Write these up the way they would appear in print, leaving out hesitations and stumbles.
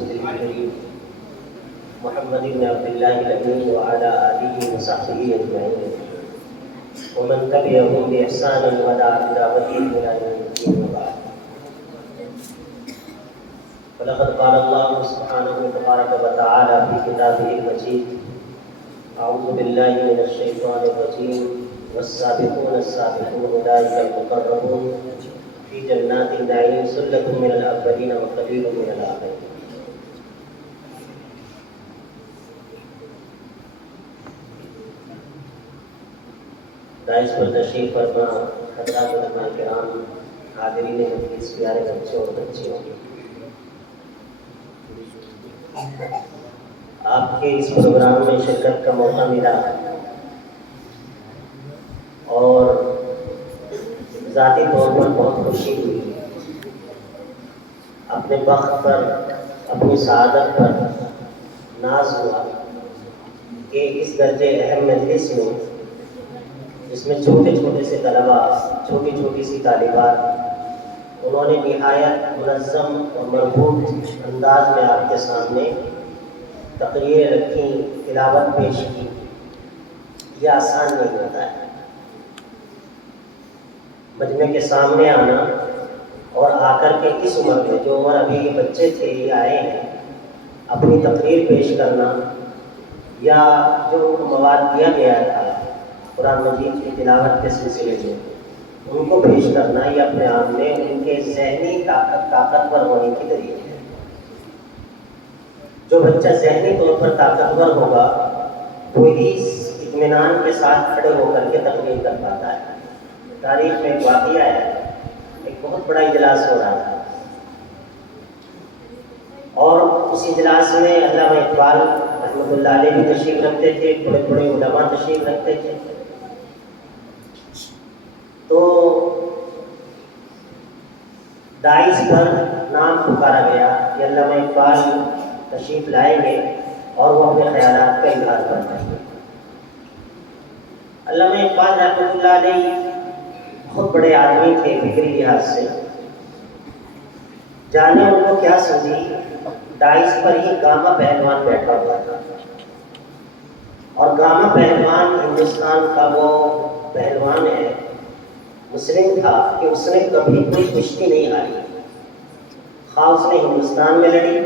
رسوله الكريم محمد بن عبد الله الأمين وعلى آله وصحبه أجمعين ومن تبعهم بإحسان ودعا بدعوتهم إلى يوم الدين وبعد. ولقد قال الله سبحانه تبارك وتعالى في كتابه المجيد: أعوذ بالله من الشيطان الرجيم والسابقون السابقون أولئك المقربون في جنات النعيم ثلة من الأولين وقليل من الآخرين. داعش پر تشریف فرما حضرات علماء کرام، حاضرین مجلس، پیارے بچے اور بچیوں، آپ کے اس پروگرام میں شرکت کا موقع ملا اور ذاتی طور پر بہت خوشی ہوئی. اپنے بخت پر، اپنی سعادت پر ناز ہوا کہ اس درجے اہم مجلس میں، جس میں چھوٹے چھوٹے سے طلباء، چھوٹی چھوٹی سی طالبات، انہوں نے نہایت منظم اور مربوط انداز میں آپ کے سامنے تقریریں رکھیں، تلاوت پیش کی. یہ آسان نہیں ہوتا ہے. مجمع کے سامنے آنا اور آ کر کے اس عمر میں، جو عمر ابھی یہ بچے تھے یہ آئے ہیں، اپنی تقریر پیش کرنا یا جو ان کو مواد دیا گیا تھا قرآن مجید کی تلاوت کے سلسلے میں، ان کو پیش کرنا، یہ اپنے آپ میں ان کے ذہنی طاقتور ہونے کی دلیل ہے. جو بچہ ذہنی طور پر طاقتور ہوگا وہی اطمینان کے ساتھ کھڑے ہو کر کے تقریر کر پاتا ہے. تاریخ میں ایک واقعہ ہے، ایک بہت بڑا اجلاس ہو رہا تھا اور اس اجلاس میں علامہ اقبال رحمۃ اللہ علیہ بھی تشریف رکھتے تھے، بڑے بڑے علماء تشریف رکھتے تھے. تو داعش پر نام پکارا گیا کہ علامہ اقبال تشریف لائیں گے اور وہ اپنے خیالات کا اظہار فرمائیں گے. علامہ اقبال رحمۃ اللہ علیہ بہت بڑے آدمی تھے فکری لحاظ سے. جانے ان کو کیا سمجھی، داعش پر ہی گاما پہلوان بیٹھا ہوا تھا اور گاما پہلوان ہندوستان کا وہ پہلوان ہے، مسلم تھا، کہ اس نے کبھی کوئی کشتی نہیں ہاری، خواہ اس نے ہندوستان میں لڑی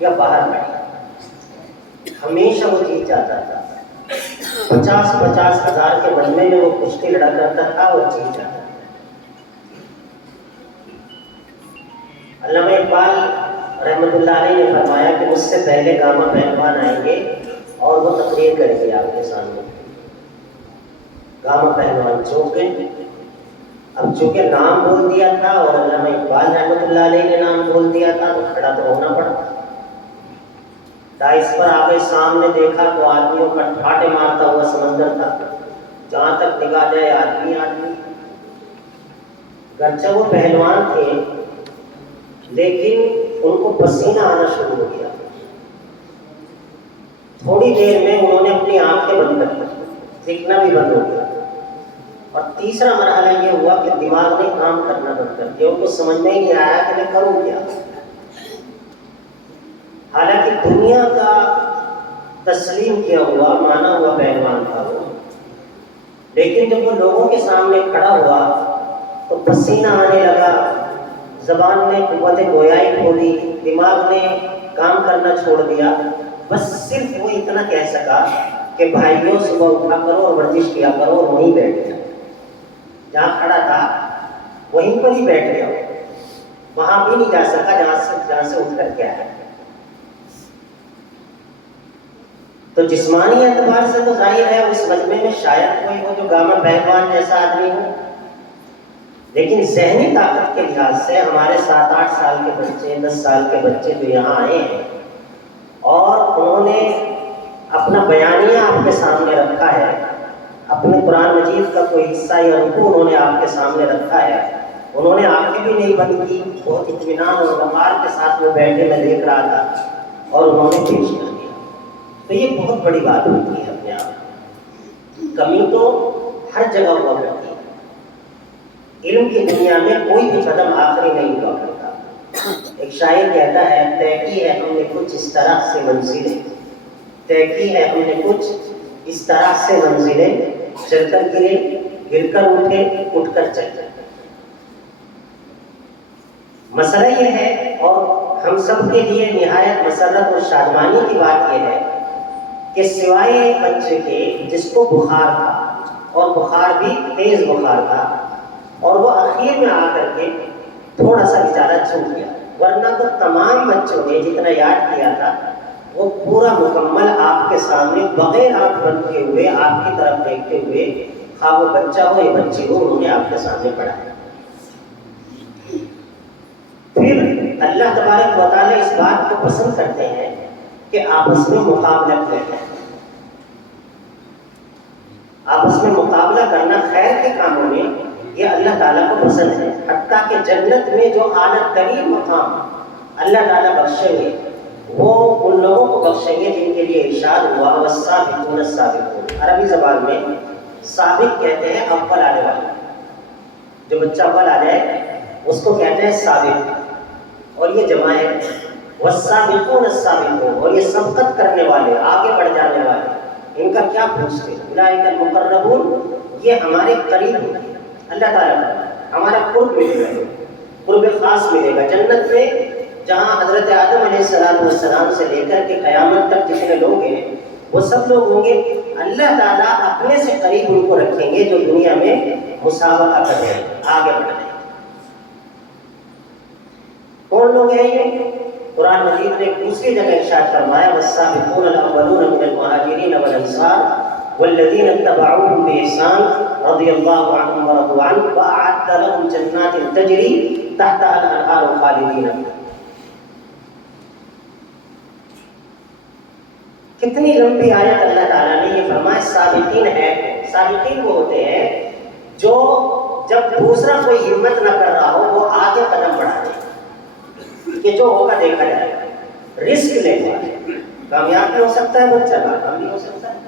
یا باہر لڑی، ہمیشہ وہ جیت جاتا تھا. 50,000 کے مجمع میں وہ کشتی لڑا کرتا تھا اور جیت جاتا تھا. علامہ اقبال رحمۃ اللہ علیہ نے فرمایا کہ مجھ سے پہلے گاما پہلوان آئیں گے اور وہ تقریر کریں گے آپ کے سامنے. گاما پہلوان چونک گئے. اب چونکہ نام بول دیا تھا اور علامہ اقبال رحمۃ اللہ علیہ نے نام بول دیا تھا تو کھڑا تو ہونا پڑا. داعش پر آگے سامنے دیکھا تو آدمیوں کا ٹھاٹے مارتا ہوا سمندر تھا، جہاں تک نگاہ جائے آدمی آدمی. گرچہ وہ پہلوان تھے لیکن ان کو پسینہ آنا شروع ہو گیا. تھوڑی دیر میں انہوں نے اپنی آنکھیں بند کر دی، دکھنا بھی بند ہو گیا. اور تیسرا مرحلہ یہ ہوا کہ دماغ نے کام کرنا بند کر دیا. ان کو سمجھ میں ہی نہیں آیا کہ میں کروں کیا. حالانکہ دنیا کا تسلیم کیا ہوا، مانا ہوا پہلوان تھا وہ، لیکن جب وہ لوگوں کے سامنے کھڑا ہوا تو پسینہ آنے لگا، زبان نے قوت گویائی کھولی، دماغ نے کام کرنا چھوڑ دیا. بس صرف وہ اتنا کہہ سکا کہ بھائیوں صبح اٹھا کرو اور ورزش کیا کرو، اور وہیں بیٹھ گیا. جہاں کھڑا تھا وہیں پر ہی بیٹھ گیا، وہاں بھی نہیں جا سکا جہاں سے اٹھ کر کے آیا. تو جسمانی اعتبار سے تو ظاہر ہے اس مجمع میں شاید کوئی ہو جو گاما پہلوان جیسا آدمی ہو، لیکن ذہنی طاقت کے لحاظ سے ہمارے 7-8 سال کے بچے، 10 سال کے بچے جو یہاں آئے ہیں اور انہوں نے اپنا بیانیہ آپ کے سامنے رکھا ہے، اپنے قرآن مجید کا کوئی حصہ یا رکوع انہوں نے آپ کے سامنے رکھا ہے، انہوں نے آنکھیں بھی نہیں بند کی، بہت اطمینان اور وقار کے ساتھ وہ بیٹھے، میں دیکھ رہا تھا، اور انہوں نے پیش کر دیا. تو یہ بہت بڑی بات ہوتی ہے. اپنے آپ کمی تو ہر جگہ ہوا کرتی ہے. علم کی دنیا میں کوئی بھی قدم آخری نہیں ہوا کرتا. ایک شاعر کہتا ہے، طے کی ہے ہم نے کچھ اس طرح سے منزلیں طے کی ہے، ہم نے کچھ اس طرح سے منزلیں، چل کر گرے، گر کر اٹھے، اٹھ کر چل کر۔ مسئلہ یہ ہے، اور ہم سب کے لیے نہایت مسرت اور شادمانی کی بات یہ ہے کہ سوائے ایک بچے کے جس کو بخار تھا، اور بخار بھی تیز بخار تھا، اور وہ اخیر میں آ کر کے تھوڑا سا بیچارہ چھوٹ گیا، ورنہ تو تمام بچوں نے جتنا یاد کیا تھا وہ پورا مکمل آپ کے سامنے بغیر آنکھ بند کیے ہوئے، آپ کی طرف دیکھتے ہوئے، خواہ وہ بچہ ہو یا بچی ہو، انہوں نے آپ کے سامنے پڑھایا۔ پھر اللہ تبارک و تعالیٰ اس بات کو پسند کرتے ہیں کہ آپس میں مقابلہ کریں، آپس میں مقابلہ کرنا خیر کے کاموں میں یہ اللہ تعالیٰ کو پسند ہے، حتیٰ کہ جنت میں جو اعلیٰ ترین مقام اللہ تعالیٰ بخشیں گے وہ ان لوگوں کو بخشیں گے جن کے لیے ارشاد ہوا والسابقون السابقون۔ عربی زبان میں سابق کہتے ہیں اول آنے والے، جو بچہ اول آ جائے اس کو کہتے ہیں سابق، اور یہ جمع ہے والسابقون السابقون، اور یہ سبقت کرنے والے، آگے بڑھ جانے والے، ان کا کیا پوچھتے ہیں؟ اولئک المقربون، یہ ہمارے قریب ہیں، اللہ تعالیٰ ہمارا قرب ملے گا، قرب خاص ملے گا جنت میں، جہاں حضرت آدم علیہ السلام سے لے کر کے قیامت تک جتنے لوگ ہیں وہ سب لوگ ہوں گے، اللہ تعالیٰ اپنے سے قریب ان کو رکھیں گے جو دنیا میں مسابقہ کر رہے ہیں، آگے بڑھ رہے ہیں۔ کون لوگ ہیں یہ؟ قرآن مجید نے دوسری جگہ ارشاد فرمایا والسابقون الاولون من المہاجرین والانصار والذین اتبعوهم بإحسان رضی اللہ عنہم ورضوا عنہ وأعد لهم جنات تجری تحتها الأنہار خالدین فیہا۔ کتنی لمبی آیت اللہ تعالیٰ نے یہ فرمایا سابقین ہے۔ سابقین وہ ہوتے ہیں جو جب دوسرا کوئی ہمت نہ کر رہا ہو وہ آگے قدم بڑھا دے کہ جو ہوگا دیکھا جائے گا، رسک لے گا، کامیاب بھی ہو سکتا ہے بچہ، ناکام بھی ہو سکتا ہے۔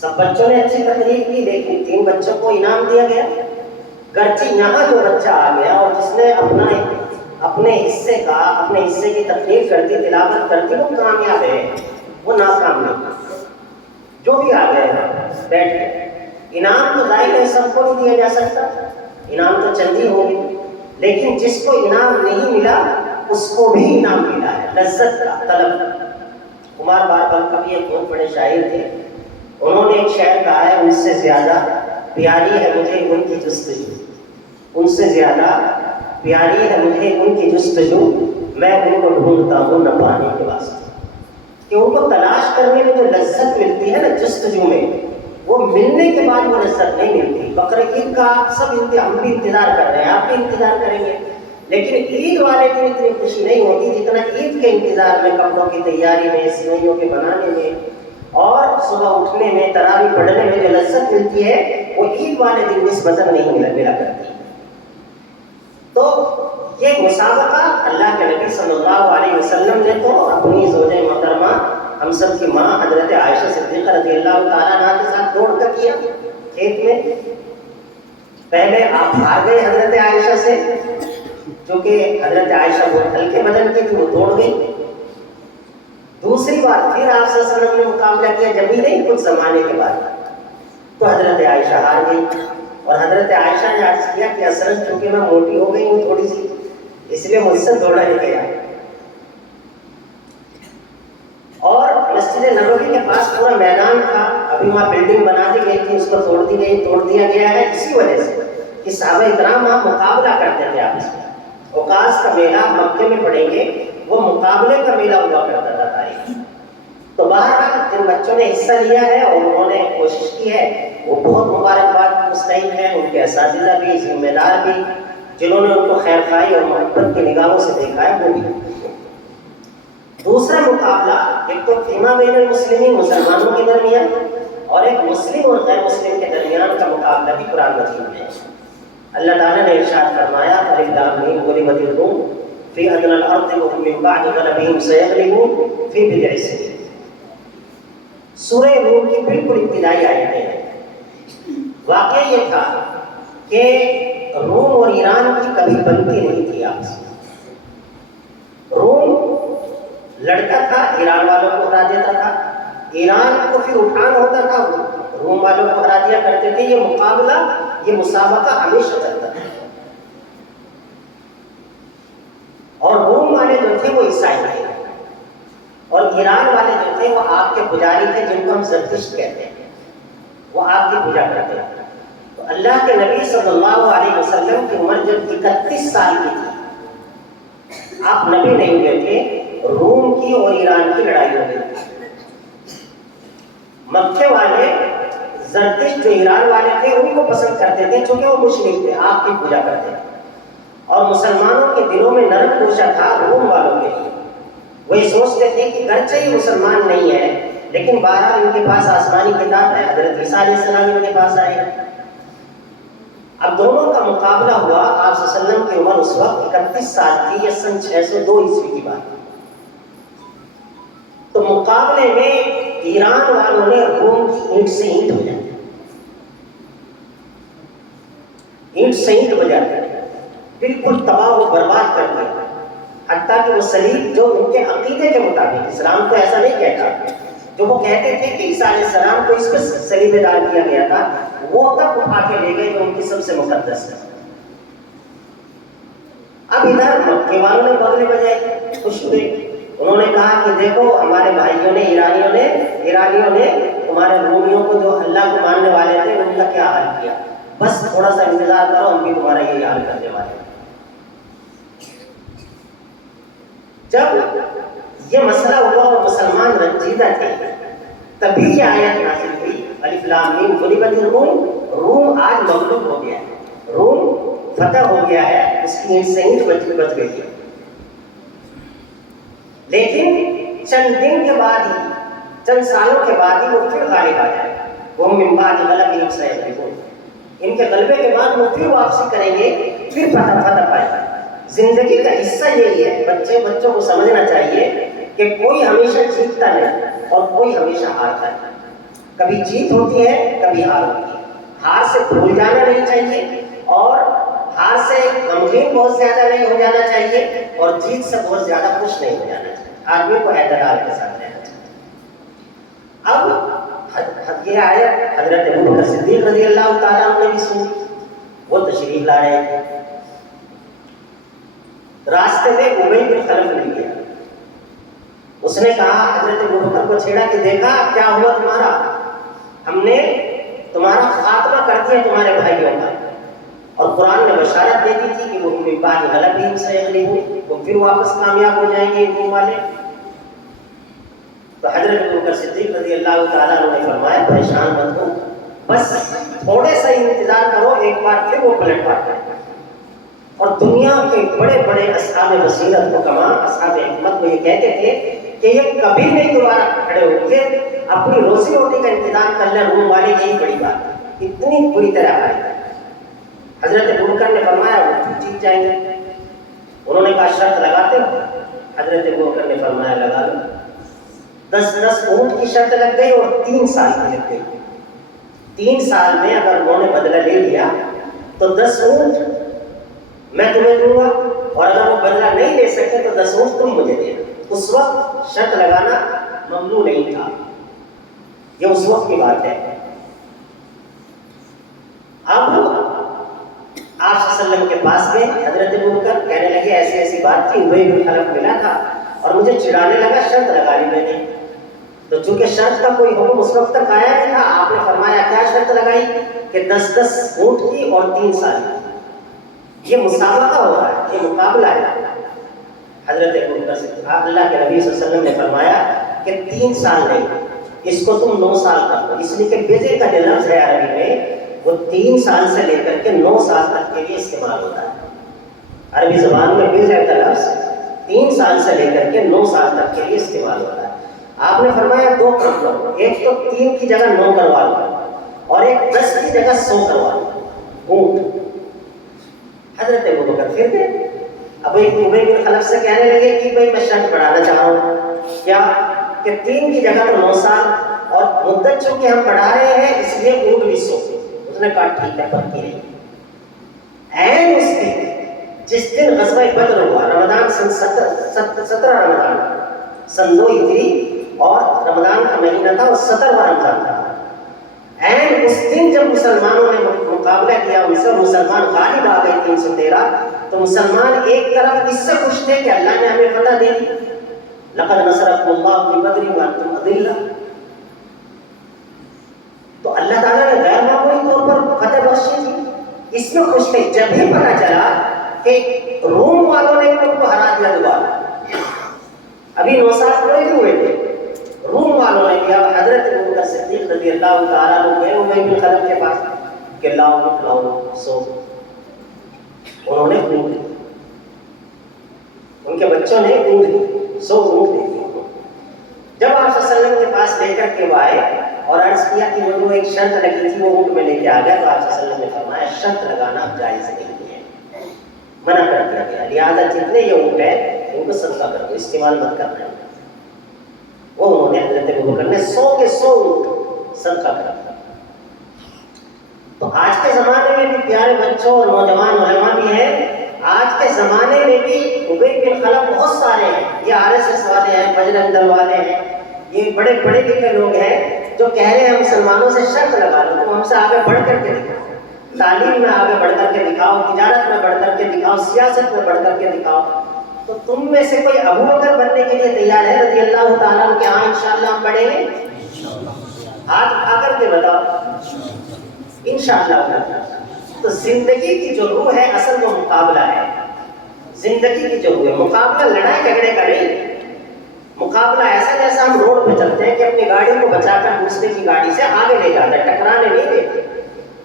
سب بچوں نے اچھی تقریر کی لیکن 3 بچوں کو انعام دیا گیا، گرچہ یہاں جو بچہ آ گیا اور جس نے اپنے حصے کی تقریر کر دی، تلاوت کر دی، وہ کامیاب ہے، وہ ناکام نہیں۔ جو بھی آ گئے بیٹھ گئے، انعام تو ظاہر ہے سب کو نہیں دیا جا سکتا، انعام تو چند ہی ہوں گے، لیکن جس کو انعام نہیں ملا اس کو بھی انعام ملا ہے، لذت کا طلب۔ عمر باربل کبھی ایک بہت بڑے شاعر تھے، انہوں نے ایک شعر کہا ہے ان سے زیادہ پیاری ہے مجھے ان کی جستجو، ان سے زیادہ پیاری ہے مجھے ان کی جستجو، میں ان کو ڈھونڈتا ہوں نہ پانے کے واسطے، کہ ان کو تلاش کرنے میں جو لذت ملتی ہے نا جستجو میں، وہ ملنے کے بعد وہ لذت نہیں ملتی۔ بقر عید کا آپ سب ہم بھی انتظار کر رہے ہیں، آپ بھی انتظار کریں گے، لیکن عید والے دن اتنی خوشی نہیں ہوتی جتنا عید کے انتظار میں، کپڑوں کی تیاری میں، سوئیوں کے بنانے میں، اور صبح اٹھنے میں، تراویح پڑھنے میں جو لذت ملتی ہے وہ عید والے دن نسبتاً نہیں ملا کرتی۔ تو یہ مسابقہ اللہ کے نبی صلی اللہ علیہ وسلم نے تو اپنی زوج محترمہ ہم سب کی ماں حضرت عائشہ صدیقہ رضی اللہ تعالیٰ عنہا کے ساتھ دوڑ کر کیا کھیت میں۔ پہلے آپ ہار گئے حضرت عائشہ سے، کیونکہ حضرت عائشہ بہت ہلکے بدن کی تھی، وہ دوڑ گئی۔ دوسری بار پھر آپ صلی اللہ علیہ وسلم نے مقابلہ کیا، جب ہی نہیں کچھ زمانے کے بعد، تو حضرت عائشہ ہار گئی، اور حضرت عائشہ نے عرض کیا کہ اصلاً چونکہ میں موٹی ہو گئی ہوں تھوڑی سی، اس لیے مجھ سے دوڑا نہیں گیا۔ اور مسجد نبوی کے پاس پورا میدان تھا، ابھی وہاں بلڈنگ بنا دی گئی تھی، اس کو توڑ دیا گیا ہے، اسی وجہ سے کہ صحابہ اکرام وہاں مقابلہ کرتے تھے آپس میں۔ اوقاس کا میلہ مکے میں پڑھیں گے، وہ مقابلے کا میلہ ہوا کرتا تھا تاریخ۔ تو بہرحال جن بچوں نے حصہ لیا ہے اور انہوں نے کوشش کی ہے وہ بہت مبارکباد مستحق ہیں، ان کے اساتذہ بھی، ذمہ دار بھی، جنہوں نے ان کو خیر خواہی اور محبت کی نگاہوں سے دیکھا ہے وہ بھی۔ دوسرا مقابلہ ایک تو فیما بین المسلمین، مسلمانوں کے درمیان، اور ایک مسلم اور غیر مسلم کے درمیان کا مقابلہ بھی قرآن مجید میں ہے۔ اللہ تعالیٰ نے ارشاد فرمایا الف لام میم غلبت الروم فی ادنی الارض وهم من بعد غلبهم سیغلبون فی بضع سنین۔ سورہ روم کی بالکل ابتدائی آیتیں ہیں۔ واقعہ یہ تھا کہ روم اور ایران کی کبھی بنتی نہیں تھی آپس میں۔ روم ایران کو پھر اٹھان ہوتا تھا، روم والوں کو ہرا دیا کرتے تھے. یہ مقابلہ، یہ مسابقہ ہمیشہ چلتا تھا. اور روم والے جو تھے وہ عیسائی تھے، اور ایران والے جو تھے وہ آگ کے پجاری تھے، جن کو ہم زرتشت کہتے ہیں. وہ آگ کی پوجا کرتے ہیں. تو اللہ کے نبی صلی اللہ علیہ وسلم کی عمر جب 31 سال کی تھی، آپ نبی نہیں ہوئے تھے، روم کی اور ایران کی لڑائی ہو گئی. مکے والے زرتشت جو ایران والے تھے ان کو پسند کرتے تھے، چونکہ وہ مشرک تھے، آگ کی پوجا کرتے تھے. اور مسلمانوں کے دلوں میں نرم گوشہ تھا روم والوں کے لیے. وہ یہ سوچتے تھے کہ گرچہ یہ مسلمان نہیں ہے لیکن بہرحال ان کے پاس آسمانی کتاب ہے، حضرت عیسیٰ علیہ السلام ان کے پاس آئے. اب دونوں کا مقابلہ ہوا. آپ صلی اللہ علیہ وسلم کی عمر اس وقت 31 سال تھی، یہ سن 602 عیسوی کی بات. تو مقابلے میں ایران والوں نے روم کی اینٹ سے اینٹ بجا دی. اینٹ سے اینٹ بجا دی، بالکل تباہ و برباد کر دیا. حتیٰ کہ وہ صلیب جو ان کے عقیدے کے مطابق، اسلام تو ایسا نہیں کہتا، جو وہ کہتے تھے کہ عیسیٰ علیہ السلام کو اس پہ صلیب ڈال دیا گیا تھا، وہ تک اٹھا کے لے گئے جو ان کی سب سے مقدس ہے. اب ادھر مکے والوں نے بغلیں بجائی، خوش ہوئے. انہوں نے کہا کہ دیکھو ہمارے بھائیوں نے ایرانیوں نے تمہارے رومیوں کو جو اللہ کو ماننے والے تھے ان کا کیا حال کیا. بس تھوڑا سا انتظار کرو، ہم بھی تمہارا یہی حال کرنے والے ہیں. جب یہ مسئلہ ہوا اور مسلمان رنجیدہ تھے، تبھی یہ آیت نازل ہوئی، الف لام میم غلبت الروم. روم آج مغلوب ہو گیا ہے، روم فتح ہو گیا ہے، اس کی اینٹ سے اینٹ بچ گئی ہے. لیکن چند دن کے بعد ہی، چند سالوں کے بعد ہی وہ پھر غالب آ جائے. وہ من بعد غلبہم سیغلبون، ان کے غلبے کے بعد وہ پھر واپسی کریں گے، پھر فتح پائے گا. زندگی کا حصہ یہی ہے. بچوں کو سمجھنا چاہیے کہ کوئی ہمیشہ جیتتا نہیں اور کوئی ہمیشہ ہارتا ہے. کبھی جیت ہوتی ہے، کبھی ہار ہوتی ہے. ہار سے بھول جانا نہیں چاہیے، اور ہار سے غمگین بہت زیادہ نہیں ہو جانا چاہیے، اور جیت سے بہت زیادہ خوش نہیں ہو جانا چاہیے. آدمی کو اعتدال کے ساتھ رہنا چاہیے. اب یہ آیت حضرت ابوبکر صدیق رضی اللہ تعالیٰ عنہ نے بھی سنی. وہ تشریف لا رہے تھے، راستے میں ابی بن خلف مل گیا. اس نے کہا، حضرت ابوبکر کو چھیڑا کہ دیکھا کیا ہوا تمہارا، ہم نے تمہارا خاتمہ کر دیا تمہارے بھائیوں کا. اور قرآن نے بشارت دے دی تھی کہ وہ من بعد غلبہم سیغلبون، وہ پھر واپس کامیاب ہو جائیں گے روم والے. تو حضرت ابوبکر صدیق رضی اللہ تعالیٰ عنہ نے فرمایا پریشان مت ہو، بس تھوڑے سا انتظار کرو، ایک بار پھر وہ پلٹ پڑ جائے. اور دنیا کے بڑے بڑے اصحاب بصیرت حکما، اصحاب حکمت، وہ یہ کہتے تھے کہ یہ کبھی نہیں دوبارہ کھڑے ہو گے، اپنی روزی روٹی کا انتظام کر لیں روم والے، یہی بڑی بات ہے. اتنی بری طرح آئی. حضرت ابوبکر نے فرمایا وہ جیت جائیں گے. انہوں نے کہا شرط لگاتے ہو؟ حضرت ابوبکر نے فرمایا لگا لو. 10 اونٹ کی شرط لگ گئی اور 3 سال کی لگ گئی. 3 سال میں اگر انہوں نے بدلہ لے لیا تو 10 اونٹ میں تمہیں دوں گا، اور اگر وہ بدلہ نہیں لے سکتے تو 10 اونٹ تم مجھے دینا. اس وقت شرط لگانا ممنوع نہیں تھا، یہ اس وقت کی بات ہے. اب آپ صلی اللہ علیہ وسلم کے پاس گئے حضرت ابوبکر، کہنے لگے ایسی ایسی بات تھی، ابی بن خلف ملا تھا اور مجھے چڑھانے لگا، شرط لگا لی میں نے. تو چونکہ شرط کا کوئی حکم اس وقت تک آیا نہیں تھا، آپ نے فرمایا کیا شرط لگائی کہ 10 اونٹ کی اور 3 سال کی. یہ مسابقہ ہو رہا ہے، یہ مقابلہ ہے. حضرت ابوبکر سے اللہ کے نبی صلی اللہ علیہ وسلم نے فرمایا کہ 3 سال نہیں، اس کو تم 9 سال کر دو. اس لیے کہ بیجے کا جو لفظ ہے عربی میں وہ 3 سال سے لے کر کے 9 سال تک کے لیے استعمال ہوتا ہے. عربی زبان میں بیجے کا لفظ 3 سال سے لے کر کے 9 سال تک کے لیے استعمال ہوتا ہے. آپ نے فرمایا 2 کر لو، ایک تو 3 کی جگہ 9 کروا لو اور ایک 10 کی جگہ 100 کروا لو اونٹ. حضرت ابوبکر پھر گئے. اب ابی بن خلف سے کہنے لگے کہ بھائی میں شرط بڑھانا چاہ رہا ہوں، کیا کہ 3 کی جگہ تو 9 سال اور مدت چونکہ ہم بڑھا رہے ہیں اس لیے اونٹ بھی 100. اس نے کہا ٹھیک ہے، پکی رہی. این اس دن جس دن غزوہ بدر ہوا، رمضان سن 17 رمضان سن 2 ہجری، اور رمضان کا مہینہ تھا اور 17واں رمضان تھا. اینڈ اس دن جب مسلمانوں نے مقابلہ کیا ان سے، مسلمان غالب آ گئے 313، تو مسلمان ایک طرف اس سے خوش تھے کہ اللہ نے ہمیں فتح دے دی، لقد نصرکم اللہ ببدر وانتم اذلہ، تو اللہ تعالیٰ نے غیر معمولی طور پر فتح بخشی تھی، اس میں خوش تھے. جب ہی پتہ چلا کہ روم والوں نے ان کو ہرا دیا دوبارہ، ابھی 9 سال پورے نہیں ہوئے تھے، روم والوں نے کیا، حضرت ابوبکر صدیق رضی اللہ تعالیٰ عنہ گئے ابی بن خلف کے پاس کہ لاؤ کھلاؤ سو، انہوں نے اونٹ دی، ان کے بچوں نے اونٹ دی، 100 اونٹ دے دی. جب آپ صلی اللہ علیہ وسلم کے پاس لے کر کے وہ آئے اور عرض کیا کہ وہ جو ایک شرط لگی تھی وہ اونٹ میں لے کے آ گیا، تو آپ صلی اللہ علیہ وسلم نے فرمایا شرط لگانا جائز نہیں ہے، منع کر دیا گیا، لہٰذا جتنے یہ اونٹ ہیں ان کو صدقہ کر دو، استعمال مت کرنا ہے. وہ انہوں نے حضرت ابوبکر نے 100 کے 100 اونٹ صدقہ کر دیا. تو آج کے زمانے میں بھی پیارے بچوں اور نوجوان علماء بھی ہیں، آج کے زمانے میں بھی ابی بن خلف بہت سارے ہیں، یہ RSS والے ہیں، بجرنگ دل والے ہیں، یہ بڑے بڑے لکھے لوگ ہیں جو کہہ رہے ہیں مسلمانوں سے شرط لگا لو، تم ہم سے آگے بڑھ کر کے دکھاؤ، تعلیم میں آگے بڑھ کر کے دکھاؤ، تجارت میں بڑھ کر کے دکھاؤ، سیاست میں بڑھ کر کے دکھاؤ. تو تم میں سے کوئی ابو بکر بننے کے لیے تیار ہے رضی اللہ تعالیٰ عنہ کہ ہاں انشاءاللہ ہم بڑھیں گے؟ ہاتھ اٹھا کر کے بتاؤ انشاءاللہ. تو زندگی کی جو روح ہے اصل وہ مقابلہ ہے. زندگی کی جو روح ہے مقابلہ لڑائی جھگڑے کا نہیں، مقابلہ ایسا جیسا ہم روڈ پہ چلتے ہیں کہ اپنی گاڑی کو بچا کر دوسرے کی گاڑی سے آگے لے جاتا ہے، ٹکرانے نہیں دیتے،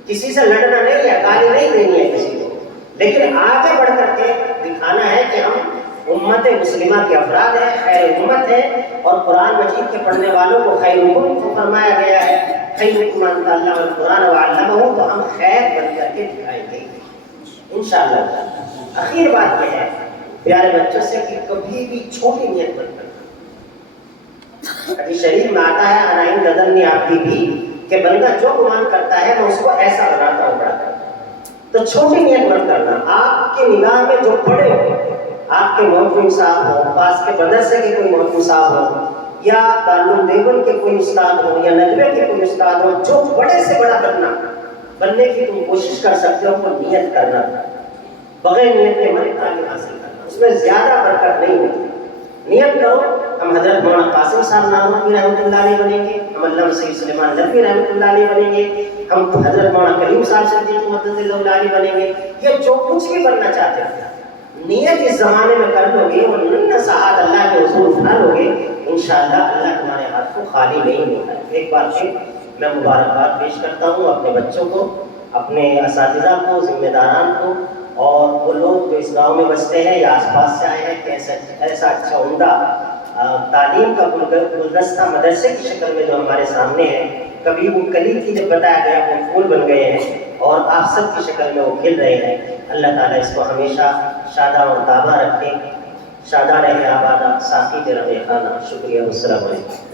کسی سے لڑنا نہیں ہے، گالی نہیں دینی ہے کسی کو، لیکن آگے بڑھ کر کے دکھانا ہے کہ ہم امت مسلمہ کے افراد ہیں، خیر امت ہے، اور قرآن مجید کے پڑھنے والوں کو خیرکم کو فرمایا گیا ہے، خیرکم من تعلم القرآن وعلمہ، تو ہم خیر بن کر کے دکھائیں گے انشاءاللہ. اخیر بات یہ ہے پیارے بچوں سے کہ کبھی بھی چھوٹی نیت مت کرنا. حدیث شریف میں آتا ہے انائن غدن عبدی بھی کہ بندہ جو گمان کرتا ہے میں اس کو ایسا بناتا ہوں بڑا کرتا ہوں. تو چھوٹی نیت مت کرنا. آپ کی نگاہ میں جو بڑے ہو، آپ کے محترم صاحب ہو، پاس کے مدرسے کے کوئی محترم صاحب ہو، یا دارالعلوم دیوبند کے کوئی استاد ہو، یا ندوے کے کوئی استاد ہو، جو بڑے سے بڑا بننے کی تم کوشش کر سکتے ہو، وہ نیت کرنا. بغیر نیت کے مت تعلیم حاصل کرنا، اس میں زیادہ برکت نہیں ہوتی. نیت کرو ہم حضرت مولانا قاسم صاحب نانوتوی رحمۃ اللہ علیہ بنیں گے، ہم علامہ سید سلیمان ندوی رحمۃ اللہ علیہ بنیں گے، ہم حضرت مولانا کریم صاحب صدیقی مدد اللہ علیہ بنیں گے. یہ جو کچھ بھی بننا چاہتے ہیں نیت اس زمانے میں کر لو گے اور نن ساعت اللہ کے حضور اٹھا لو گے، انشاءاللہ اللہ تمہارے ہاتھ کو خالی نہیں ہوتا ہے. ایک بار پھر میں مبارکباد پیش کرتا ہوں اپنے بچوں کو، اپنے اساتذہ کو، ذمہ داران کو، اور وہ لوگ جو اس گاؤں میں بستے ہیں یا آس پاس سے آئے ہیں کہ ایسا اچھا عمدہ تعلیم کا گلدستہ مدرسے کی شکل میں جو ہمارے سامنے ہے. کبھی وہ کلی تھی جب بتایا گیا وہ پھول بن گئے ہیں اور آپ سب کی شکل میں وہ کھل رہے ہیں. اللہ تعالیٰ اس کو ہمیشہ شادہ اور تابہ رکھے، شادہ رہے آبادہ، ساقی رہے خانہ. شکریہ، السلام علیکم.